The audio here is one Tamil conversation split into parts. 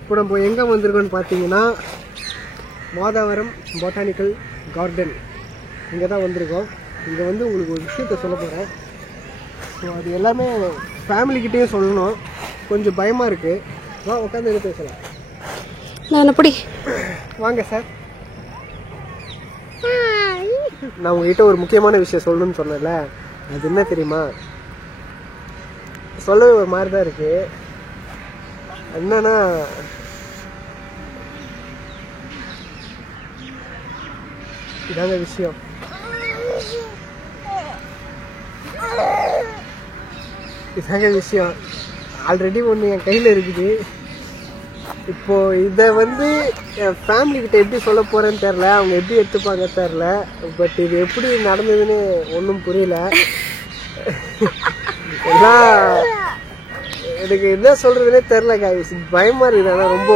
இப்போ நம்ம எங்கே வந்திருக்கோன்னு பார்த்தீங்கன்னா மாதாவரம் பொட்டானிக்கல் கார்டன் இங்கே தான் வந்திருக்கோம். இங்கே வந்து உங்களுக்கு ஒரு விஷயத்த சொல்ல போகிறேன். ஸோ அது எல்லாமே ஃபேமிலிக்கிட்டேயும் சொல்லணும். கொஞ்சம் பயமாக இருக்குது. வா உட்காந்து எது பேசலாம். நான் எப்படி வாங்க சார். நான் உங்ககிட்ட ஒரு முக்கியமான விஷயம் சொல்லணும்னு சொன்னேன்ல, அது என்ன தெரியுமா? சொல்லவே ஒரு மாதிரி தான் இருக்கு. என்னன்னா இதாங்க விஷயம். இதாங்க விஷயம். ஆல்ரெடி ஒன்று என் கையில் இருக்குது. இப்போ இதை வந்து என் ஃபேமிலி கிட்ட எப்படி சொல்ல போறேன்னு தெரில, அவங்க எப்படி எடுத்துப்பாங்க தெரில. பட் இது எப்படி நடந்ததுன்னு ஒன்றும் புரியல. எல்லாம் எனக்கு என்ன சொல்றதுன்னே தெரில. பயமா இருக்குது. ஆனால் ரொம்ப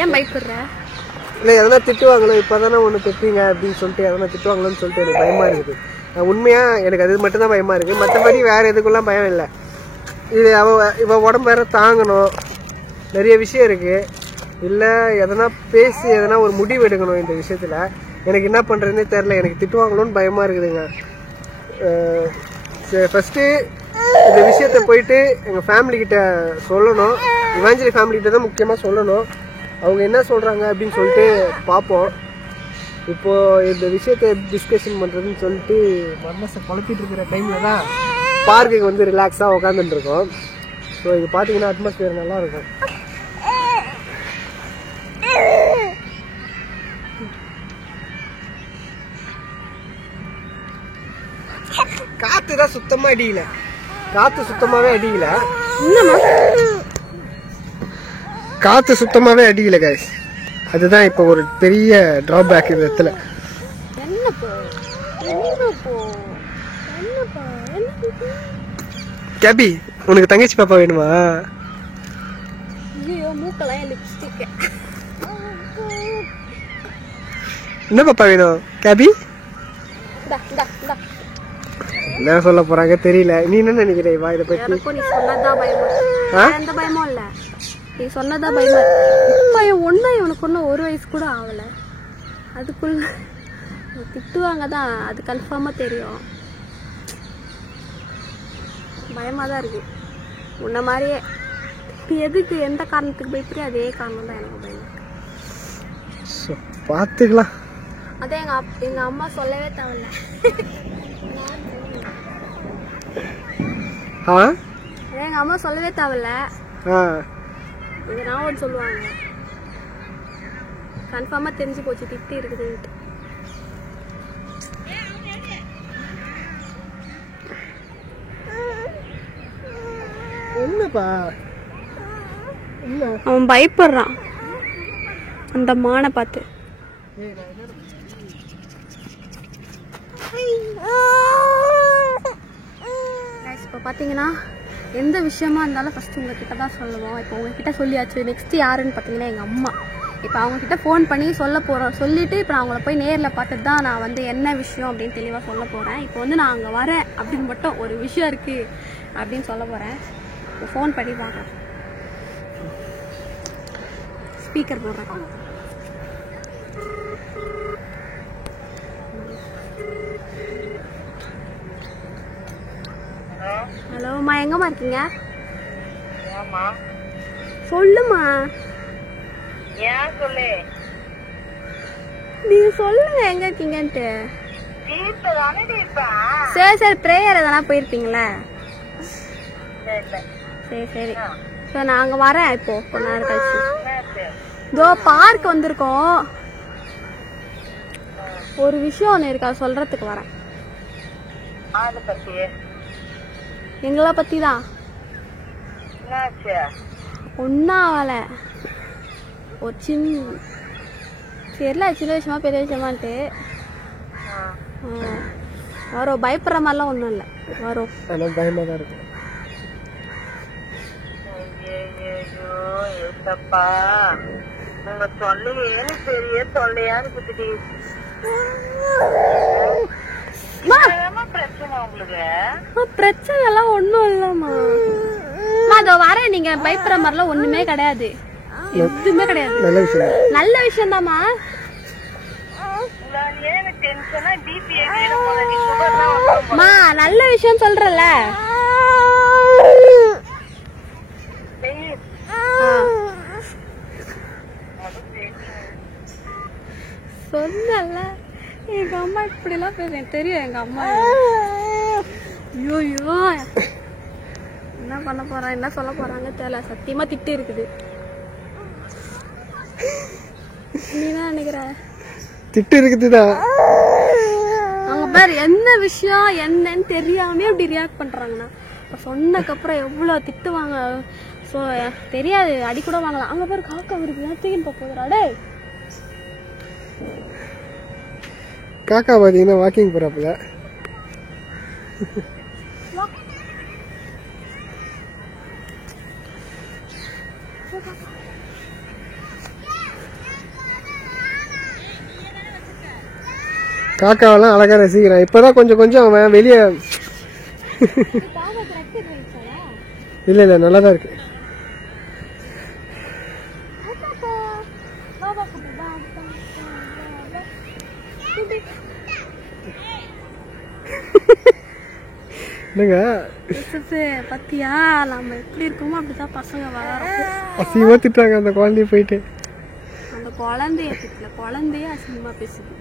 ஏன் பயப்படுற? இல்லை எதனா திட்டுவாங்களோ, இப்போதானே ஒன்று திட்டுவீங்க அப்படின்னு சொல்லிட்டு எதனா திட்டுவாங்களோன்னு சொல்லிட்டு எனக்கு பயமா இருக்குது. உண்மையாக எனக்கு அது மட்டும்தான் பயமா இருக்குது. மற்றபடி வேறு எதுக்குலாம் பயம் இல்லை. இது இவ உடம்பு வேற தாங்கணும், நிறைய விஷயம் இருக்குது. இல்லை எதனா பேசி எதனா ஒரு முடிவு எடுக்கணும் இந்த விஷயத்தில். எனக்கு என்ன பண்ணுறதுனே தெரில. எனக்கு திட்டுவாங்களோன்னு பயமாக இருக்குதுங்க. ஃபஸ்ட்டு இந்த விஷயத்த போயிட்டு எங்கள் ஃபேமிலிக்கிட்ட சொல்லணும். இவாஞ்சலி ஃபேமிலிக்கிட்ட தான் முக்கியமாக சொல்லணும். அவங்க என்ன சொல்கிறாங்க அப்படின்னு சொல்லிட்டு பார்ப்போம். இப்போது இந்த விஷயத்தை டிஸ்கஷன் பண்ணுறதுன்னு சொல்லிட்டு மனசை குழப்பிட்டு இருக்கிற டைமில் தான் பார்க்குக்கு வந்து ரிலாக்ஸாக உட்காந்துட்டு இருக்கோம். ஸோ இது பார்த்தீங்கன்னா அட்மாஸ்பியர் நல்லா இருக்கும். காற்று தான் சுத்தமாக அடிக்கல. காற்று சுத்தமாகவே அடிக்கல. காற்று சுத்தமாகவே அடிக்கல கைஸ். அதுதான் இப்போ ஒரு பெரிய ட்ராபேக் இந்த இடத்துல. கேபி, உனக்கு தங்கச்சி பாப்பா வேணுமா? என்ன பாப்பா வேணும் கேபி? என்ன சொல்ல போறாங்க தெரியல. நீ என்ன நினைக்கிறே வா இதை பத்தி? நீ சொன்னதான் பயமா? எந்த பயமும் இல்ல. நீ சொன்னதான் பயமா. பயம் ஒண்ணா இவனுக்கு ஒன்னும் 1 வயசு கூட ஆகல. அதுக்குள்ள திட்டுவாங்க தான், அது கன்ஃபார்மா தெரியும். பயமா தான் இருக்கு. உன்ன மாதிரியே எதுக்கு எந்த காரணத்துக்கு பயப்படுறியோ அதே காரணம் தான் எனக்கு பயம். பாத்துக்கலாம். அதே எங்க அம்மா சொல்லவே தேவையில்ல. எங்க அம்மா சொல்லவே தேவையில்ல. இங்க நான் ஒன்று சொல்லுவாங்க. கன்ஃபார்மா தெரிஞ்சு போச்சு திட்டு இருக்குதுன்ட்டு. என்னப்பா? அவன் பயப்படுறான் அந்த மானை பார்த்து. இப்போ பார்த்தீங்கன்னா எந்த விஷயமா இருந்தாலும் ஃபர்ஸ்ட் உங்ககிட்ட தான் சொல்லுவோம். இப்போ உங்ககிட்ட சொல்லியாச்சு. நெக்ஸ்ட் யாருன்னு பார்த்தீங்கன்னா எங்கள் அம்மா. இப்போ அவங்கக்கிட்ட ஃபோன் பண்ணி சொல்ல போகிறோம். சொல்லிவிட்டு இப்போ நான் அவங்கள போய் நேரில் பார்த்துட்டு தான் நான் வந்து என்ன விஷயம் அப்படின்னு தெளிவாக சொல்ல போகிறேன். இப்போ வந்து நான் அங்கே வரேன் அப்படின்னு மட்டும் ஒரு விஷயம் இருக்குது அப்படின்னு சொல்ல போகிறேன். இப்போ ஃபோன் பண்ணி பார்க்குறேன். ஸ்பீக்கர் போடுறேன். ஹலோம்மா, எங்கம்மா இருக்கீங்க? சொல்லுமா. நீங்க சொல்லுங்க எங்க இருக்கீங்கன்ட்டு. சரி சரி, பிரேயர் எதனா போயிருப்பீங்களா? சரி சரி. ஸோ நான் அங்கே வரேன் இப்போ கொஞ்ச நேரம் கழிச்சு. இதோ பார்க் வந்திருக்கோம். ஒரு விஷயம் ஒன்று இருக்கா சொல்றதுக்கு வரேன். எங்களை பத்தி தான். ஒன்னும் ஆகல. ஒரு தெரியல சின்ன விஷயமா பெரிய விஷயமான்ட்டு வரும். பயப்படுற மாதிரிலாம் ஒன்றும் இல்லை. வரும். பயமா தான் இருக்கும். பிரச்சனை எல்லாம் ஒண்ணும் இல்லம்மா. அதோ வரேன், நீங்க பயப்படுற மாதிரிலாம் ஒண்ணுமே கிடையாது, எதுவுமே கிடையாது. நல்ல விஷயம் தான்மா. நல்ல விஷயம் சொல்றல. சொன்னல எங்க அம்மா இப்படி எல்லாம் பேசுறேன் தெரியும். எங்க அம்மா ஐயோ என்ன பண்ண போறான், என்ன சொல்ல போறாங்க தெரியல. சத்தியமா திட்டு இருக்குது. நீ என்ன நினைக்கிற? திட்டு இருக்குதுதான். அவங்க பேர் என்ன விஷயம் என்னன்னு தெரியாம இப்படி ரியாக்ட் பண்றாங்கன்னா, இப்ப சொன்னக்கப்புறம் எவ்வளவு திட்டுவாங்க. தெரியாது, அடி கூட வாங்கலாம். அங்க பேர் காக்கா வருது, தூக்கின்னு போகுதுடா. காக்கா பாத்தீங்கன்னா வாக்கிங் போறாப்புல. காக்காவெல்லாம் அழகா ரசிக்கிறான். இப்பதான் கொஞ்சம் கொஞ்சம் அவன் வெளியே. இல்ல நல்லாதான் இருக்கு. என்னங்க பத்தியா நம்ம எப்படி இருக்கோமோ அப்படிதான் பசங்க வளரும். அசிங்கமா திட்டுறாங்க அந்த குழந்தைய போயிட்டு. அந்த குழந்தைய திட்டல, குழந்தைய அசிங்கமா பேசுது.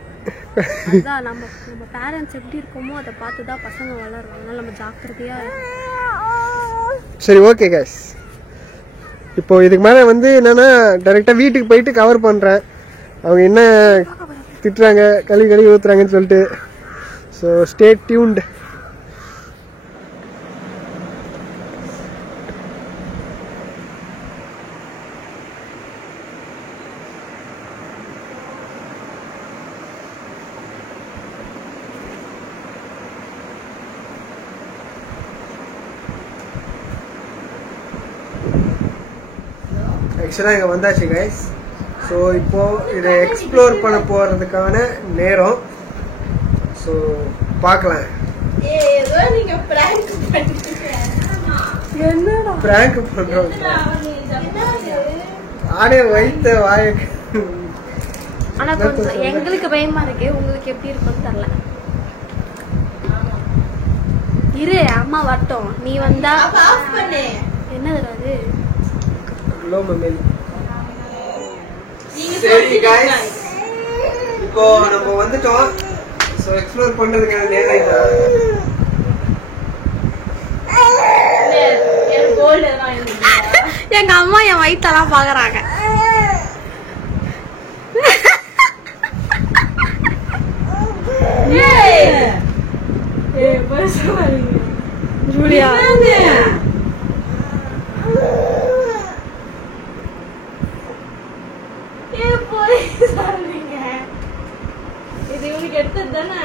அதான் நம்ம பேரண்ட்ஸ் எப்படி இருக்கோமோ அதை பார்த்துதான் பசங்க வளரும். அதனால நம்ம ஜாக்கிரதையா. சரி ஓகே கைஸ், இப்போ இதுக்கு மேல வந்து என்னன்னா டைரக்டா வீட்டுக்கு போயிட்டு கவர் பண்றேன். அவங்க என்ன திட்டுறாங்க, கழுவி ஊத்துறாங்கன்னு சொல்லிட்டு. So stay tuned. ஆக்சுவலாக இங்கே வந்தாச்சு கைஸ். ஸோ இப்போது இதை எக்ஸ்ப்ளோர் பண்ண போகிறதுக்கான நேரம். ஸோ பார்க்கலாம். பிராங்க் பண்ணுறோம். ஆடே வைத்த வாய. ஆனால் கொஞ்சம் எங்களுக்கு பயமா இருக்கு, உங்களுக்கு எப்படி இருக்குன்னு தெரியல. இரு அம்மா வரட்டும், நீ வந்தா என்னது அது? சரி गाइस, இப்போ நம்ம வந்துட்டோம். சோ எக்ஸ்ப்ளோர் பண்றதுக்கான நேரம் இது. எங்க அம்மா என் வயித்தெல்லாம் பாக்குறாங்க. ஜூலியா இது இவனுக்கு எடுத்தது தானே?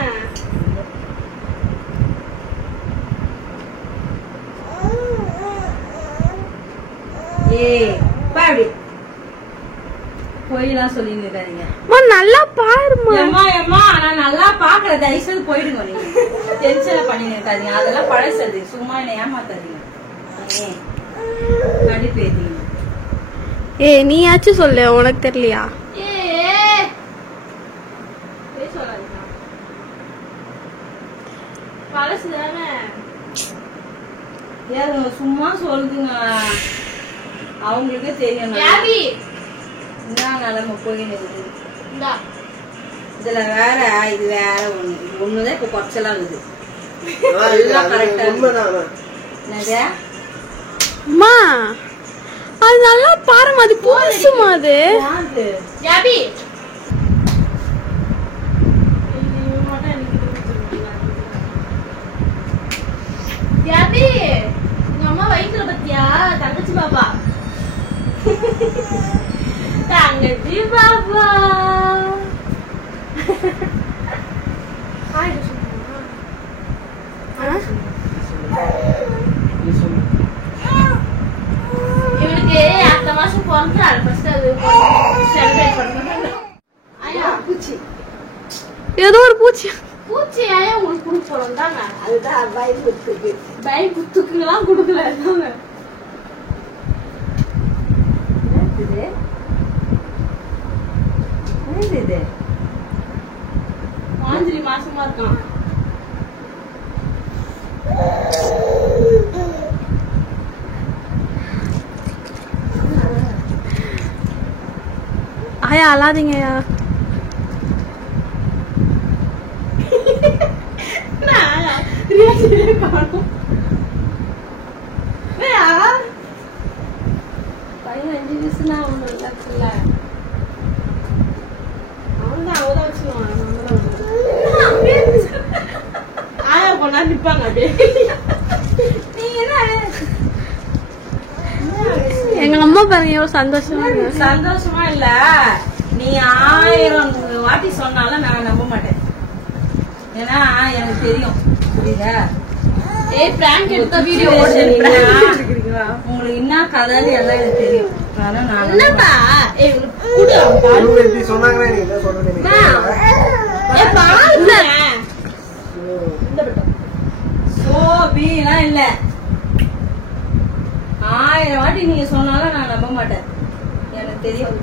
போயெல்லாம் சொல்லிட்டு இருக்காதீங்க. நல்லா பாருமா. நான் நல்லா பாக்குற, தயவுசெய்து போயிடுங்க. நீங்க டென்ஷன் பண்ணிட்டு இருக்காதீங்க. அதெல்லாம் பழசது, சும்மா என்ன ஏமாத்தாதீங்க. கண்டிப்பேதீங்க. நீயாச்சும் சொல்லு, உனக்கு தெரியலையா? சும்மா சொல்லுங்க, அவங்களுக்கே தெரியும் என்ன நிலைமை போயின்னு இருக்குது. இதுல வேற இது வேற ஒண்ணுதான் இப்ப குறைச்சலா இருக்குது. அம்மா அது நல்லா பாருமா, அது புதுசுமா. அது அம்மா வயிற்றுல பத்தியா தங்கச்சி பாப்பா. தங்கச்சி பாப்பா இவனுக்கு அடுத்த மாசம் பிறந்தாள். ஏதோ ஒரு பூச்சி பூச்சி ஆயா உங்களுக்கு கொடுக்க போறோம் தாங்க. அதுதான் பயபுத்துக்குலாம் கொடுக்கல. இது மாந்திரி மாசமா இருக்கான். ஆயா அழாதீங்கயா. பையன் 5 வயசுனா அவனு இல்ல அவன்தான் அவதான் வச்சுருவான். ஆயா போனா நிப்பாங்க அப்படியே. எங்க அம்மா பாருங்க எவ்வளவு சந்தோஷமா இருக்கு. சந்தோஷமா இல்ல, நீ 1000 வாட்டி சொன்னாலும் நான் நம்ப மாட்டேன். ஏன்னா எனக்கு தெரியும். புரியுதா? பிராங்க் எடுத்த வீடியோ உங்களுக்கு என்ன கதைன்னு எல்லாம் எனக்கு தெரியும். என்னப்பா சோபிலாம் இல்ல, 1000 வாட்டி நீங்க சொன்னாலும் நான் நம்ப மாட்டேன். எனக்கு தெரியும்.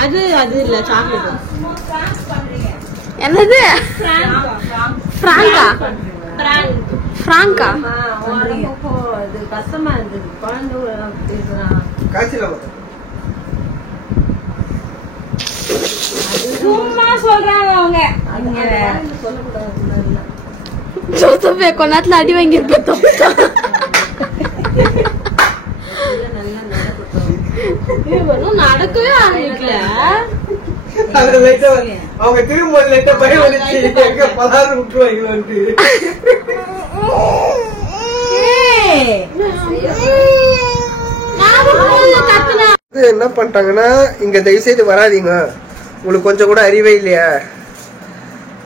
அது அது இல்ல சாக்லேட். என்னது பிராங்கா? பிராங்கா இது கஷ்டமா இருந்தது. குழந்தை சும்மா சொல்றாங்க அவங்க. ஜோசப் கொஞ்ச நேரத்துல அடி வாங்கி இருப்போம். நடக்கவே ஆரம்பிக்கல. அவங்க திரும்ப பயம் வந்துச்சு. எங்க பதாரம் விட்டுருவாங்க. என்ன பண்ணிட்டாங்கன்னா, இங்க தயவு செய்து வராதீங்க, உங்களுக்கு கொஞ்சம் கூட அறிவே இல்லையா?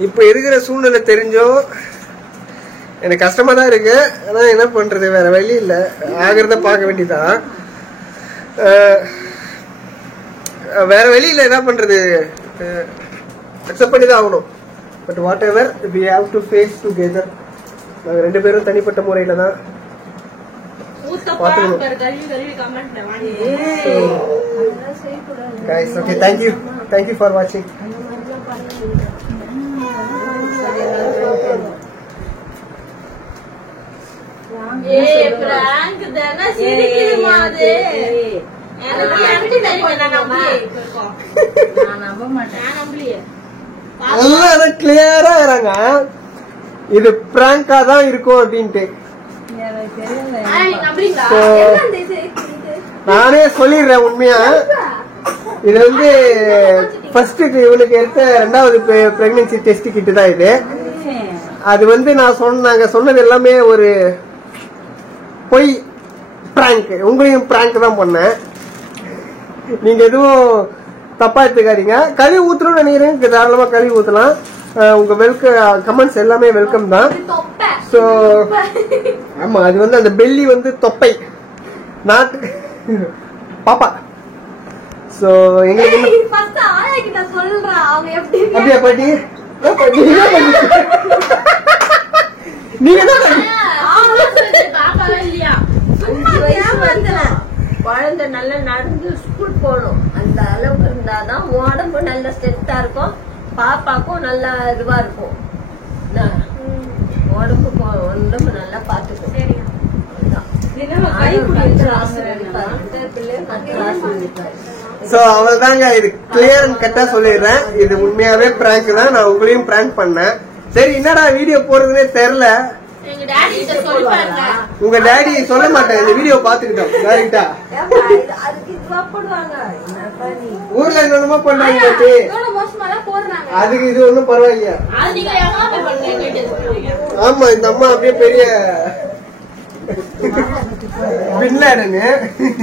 இப்ப இருக்கிற சூழ்நிலை தெரிஞ்சோம் எனக்கு கஷ்டமா தான் இருக்கு. ஆனா என்ன பண்றது, வேற வழி இல்ல, ஆகிறத பார்க்க வேண்டியதான். வேற வழி இல்ல, என்ன பண்றது, அக்செப்ட் பண்ணி தான் ஆகணும். But what ever we have to face together. நாங்க 2 பேரும் தனிப்பட்ட முறையில தான் பாத்துக்கணும். Guys, okay, thank you for watching. Prank தான, சிரிக்குதுமா அது. கிளியரா வராங்க, இது பிராங்கா தான் இருக்கும் அப்படின்ட்டு. நானே சொல்லிடுறேன் உண்மையா. இது வந்து ஃபர்ஸ்ட் இவனுக்கு எடுத்த 2வது பிரெக்னன்சி டெஸ்ட் கிட் தான் இது. அது வந்து நாங்க சொன்னது எல்லாமே ஒரு பொய் பிராங்க். உங்களையும் பிராங்க் தான் பண்ணேன். நீங்க எதுவும் தப்பா எடுத்துக்காதீங்க. கழுவி ஊத்துறோம்னு நினைக்கிறேன், தாராளமா கழுவி ஊத்தலாம். உங்க கமெண்ட்ஸ் எல்லாமே வெல்கம் தான். சோ ஆமா, அது வந்து அந்த பெல்லி வந்து தொப்பை நாட்டு பாப்பா. சோ எங்களுக்கு அப்படியா பாட்டி? நீங்க குழந்தை நல்லா நடந்து ஸ்கூல் போகணும், அந்த அளவுக்கு இருந்தாதான் உடம்பு நல்ல ஸ்ட்ரென்த்தா இருக்கும், பாப்பாக்கும் நல்லா இதுவா இருக்கும். உடம்பு நல்லா பாத்துக்கும். சோ அவ்வளவுதாங்க. இது கிளியர் அண்ட் கட்டா சொல்லிடுறேன், இது உண்மையாவே பிராங்க் தான். நான் உங்களையும் பிராங்க் பண்ணேன். சரி, என்னடா வீடியோ போறதுன்னே தெரியல. உங்க டாடி சொல்ல மாட்டேன், இந்த வீடியோ பாத்துக்கிட்டோம் டைரக்டா. ஊர்ல என்னமா பண்றாங்க, அதுக்கு இது ஒண்ணும் பரவாயில்லையா? ஆமா, இந்த அம்மா அப்படியே பெரிய பின்னாடுன்னு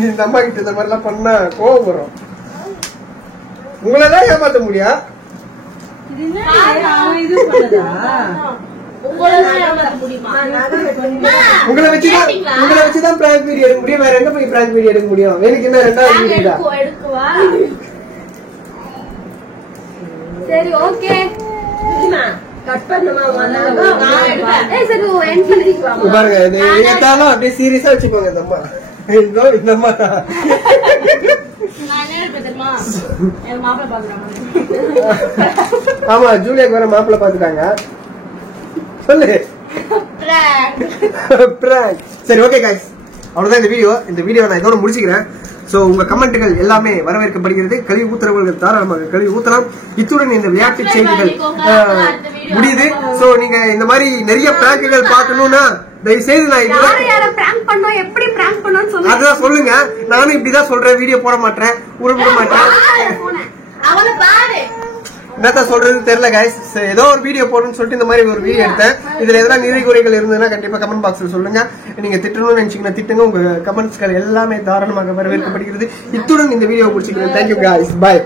இந்த அம்மா கிட்ட இந்த மாதிரி எல்லாம் பண்ணா கோவம் வரும். உங்களதான் ஏமாத்த முடியா? உங்களை வச்சுதான் பிராங்க் வீடியோ எடுக்க முடியும். வேற எங்க போய் பிராங்க் வீடியோ எடுக்க முடியும்? எனக்கு என்ன ரெண்டாவது வீடியோ சரி ஓகே பாருங்க. எடுத்தாலும் அப்படியே சீரியஸா வச்சுக்கோங்க. இந்த அம்மா இந்த அம்மா ஆமா ஜூலியாக்கு வேற மாப்பிள்ள பாத்துட்டாங்க. சொல்லு. சரி ஓகே गाइस, அவ்வளவுதான் இந்த வீடியோ நான் இதோட முடிச்சுக்கிறேன். சோ உங்க கமெண்ட்கள் எல்லாமே வரவேற்கப்படுகிறது. கழுவி ஊத்துறவர்கள் தாராளமாக கழுவி ஊத்தலாம். இத்துடன் இந்த விளையாட்டு செய்திகள் முடியுது. சோ நீங்க இந்த மாதிரி நிறைய பிராங்குகள் பார்க்கணும்னா தயவு செய்து நான் அதான் சொல்லுங்க. நானும் இப்படிதான் சொல்றேன். வீடியோ போட மாட்டேன், உருப்பிட மாட்டேன். என்னதான் சொல்றது தெரியல गाइस. ஏதோ ஒரு வீடியோ போடணும்னு சொல்லிட்டு இந்த மாதிரி ஒரு வீடியோ எடுத்தேன். இதுல எதனா நிறை குறைகள் இருந்ததுன்னா கண்டிப்பா கமெண்ட் பாக்ஸ்ல சொல்லுங்க. நீங்க திட்டணும்னு நினைச்சீங்கன்னா திட்டுங்க. உங்க கமெண்ட்ஸ்கள் எல்லாமே தாராளமாக வரவேற்கப்படுகிறது. இத்துடன் இந்த வீடியோ முடிச்சுக்கிறேன். தேங்க்யூ गाइस, பாய்.